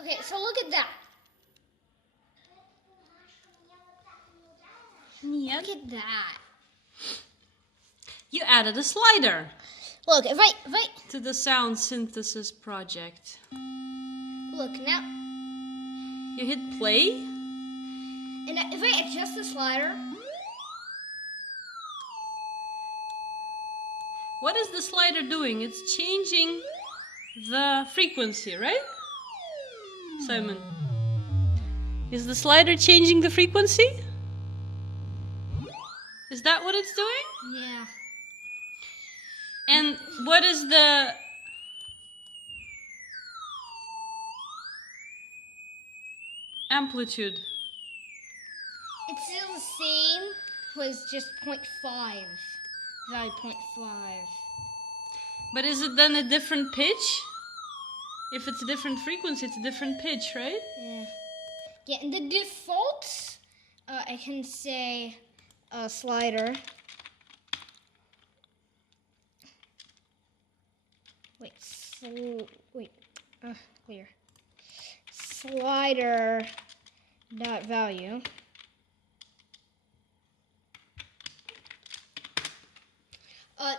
Okay, so look at that. Нет. Look at that. You added a slider Look, if I to the sound synthesis project. look now, You hit play. and if I adjust the slider, What is the slider doing? It's changing the frequency, right? Simon. Is the slider changing the frequency? Is that what it's doing? yeah. And what is the amplitude? It's still the same, was just 0.5. Value 0.5. But is it then a different pitch? If it's a different frequency, it's a different pitch, right? Yeah. Yeah, and the default, I can say slider. Clear. Slider dot value.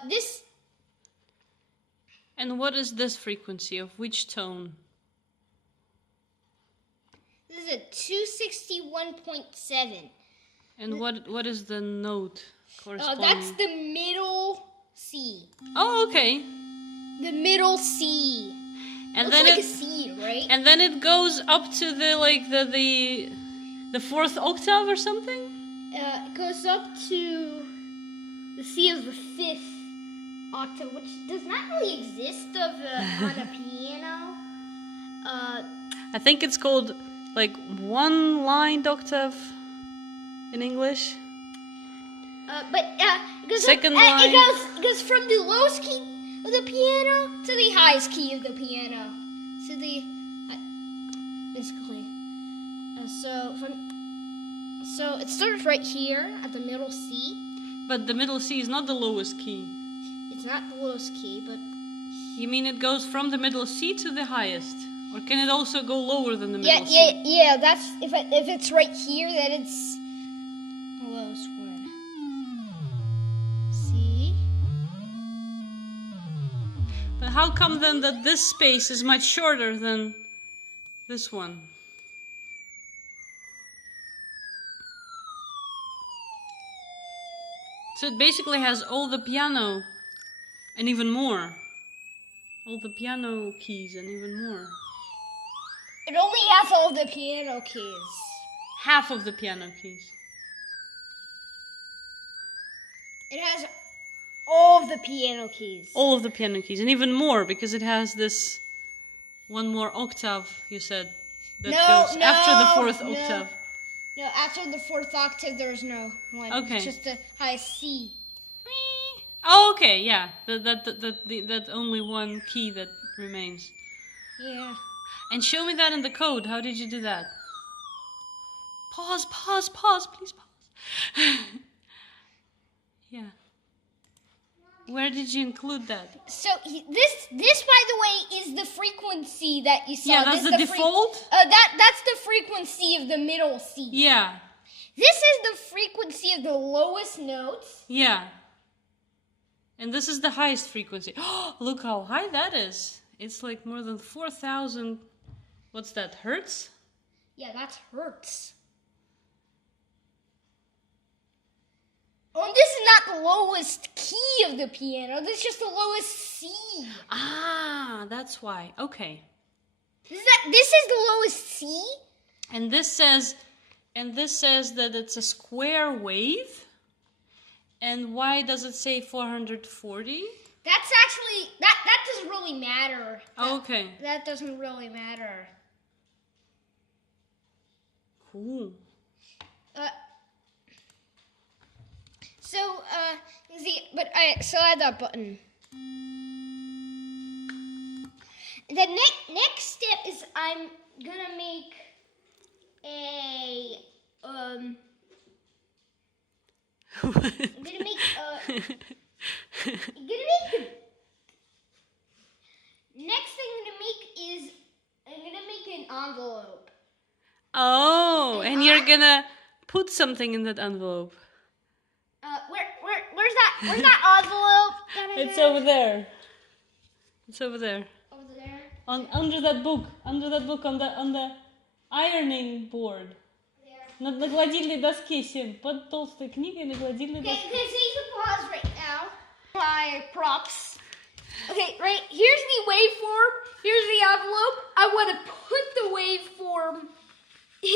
This. And what is this frequency of which tone? This is a 261.7. And what is the note corresponding? That's the middle C. Oh, okay. The middle C. And Looks then like it, a C, right? and then it goes up to the fourth octave or something? It goes up to the C of the fifth octave, which does not really exist on a piano. I think it's called like one-lined octave in English. But it goes Second up, line. it goes from the lowest key of the piano to the highest key of the piano. So basically. So it starts right here at the middle C. But the middle C is not the lowest key. It's not the lowest key, but You mean it goes from the middle C to the highest? Or can it also go lower than the middle C? yeah. That's if it's right here, then it's the lowest word. C. But how come then that this space is much shorter than this one? So it basically has all the piano and even more. All the piano keys and even more. It only has all the piano keys. Half of the piano keys. It has all of the piano keys. All of the piano keys and even more because it has this one more octave, you said, that goes after the fourth octave. No, after the fourth octave, there's no one. Okay. It's just the highest C. Oh, okay, yeah. That only one key that remains. Yeah. And show me that in the code. How did you do that? Pause, please pause. Yeah. Where did you include that? So this, by the way, is the frequency that you saw. Yeah, that's the default? That's the frequency of the middle C. Yeah. This is the frequency of the lowest notes. Yeah. And this is the highest frequency. Oh, look how high that is. It's like more than 4,000. What's that, hertz? Yeah, that's hertz. Oh, and this is not the lowest key of the piano. This is just the lowest C. Ah, that's why. Okay. This is the lowest C. And this says that it's a square wave. And why does it say 440? That's actually that doesn't really matter. Okay. That doesn't really matter. Cool. So I had that button. The next step is I'm gonna make a I'm gonna make next thing I'm gonna make is I'm gonna make an envelope. Oh, and you're gonna put something in that envelope. Where's that envelope? It's over there. It's over there. Over there. Under that book on the ironing board. There. На гладильной доске, Сим, под толстой книгой на гладильной Okay, доске. so you can pause right now. My props. Okay, right, here's the waveform. Here's the envelope. I want to put the waveform in.